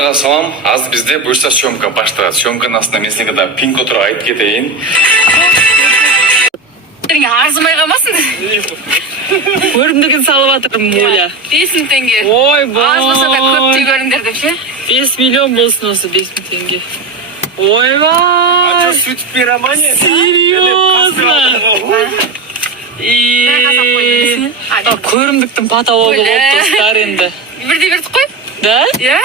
Салам, аз бізде бұйырса съемка башталады. Съемканың астына мен сізге пин код туралы айтып кетейін. Арзымай қалмасын. Көрімдігін салып атырмын, Оля. 5.000 теңге. Ой, Аз болса да көптей көріңдер деп ше. 5 миллион болсын осы 5.000 теңге. Ойбай! Сөйтіп бере ма не? Серьезно? Көрімдіктің патологы болып достар енді. Бірде бердік қой? Да? Иә.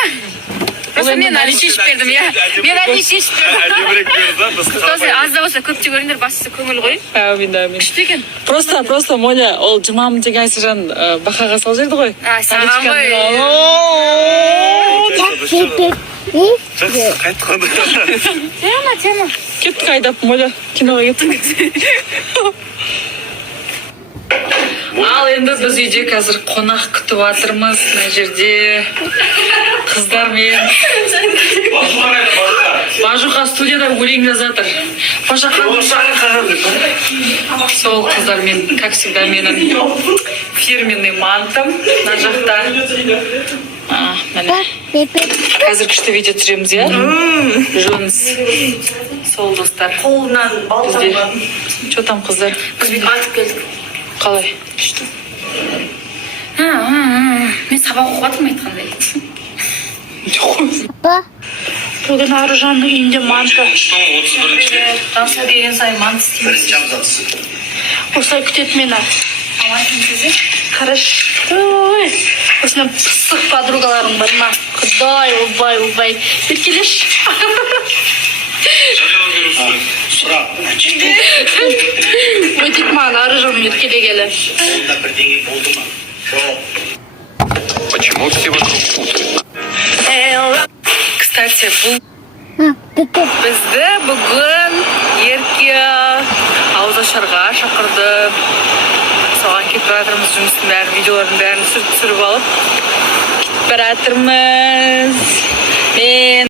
Просто мен әлі шешіп бердім, иә. Мен әлі шешіп бердім. Әдемірек берді, Сосын аз да болса көптей көріңдер, бастысы көңіл ғой. Әмин. Күшті екен. Просто Моля, ол 20 мың теңге Айсажан бақаға сал жерді ғой. Саған ғой. Қайт қонды. Тема. Кеттік айдап, Моля, киноға кеттік. Ал енді біз үйде қазір қонақ күтіп атырмыз. Мына жерде қыздармен. Бажуға студияда өлең жазатыр. Сол қыздармен, как всегда, менің фирменный мантым мына жақта. Қазір күшті видео түсіреміз, иә? Жөнс. Сол достар. Қолынан Бізде. Что там, қыздар? Біз бүйтіп атып келдік. Қалай? Күшті. Мен сабақ оқып атырмын айтқандай. Бүгін Аружанның үйінде манты. Dansa деген сайын манты істейміз. Осылай күтеді мені. Қараш. Осындай пысық подругаларым бар ма? Құдай, убай. Еркелеш. Өтек маған Аружан еркелегелі. Почему все вокруг путают? Кстати, бізді бүгін Ерке ауызашарға шақырды. Соған кетіп жатырмыз, жұмыстың бәрін, видеолардың бәрін түсіріп алып кетіп жатырмыз. Мен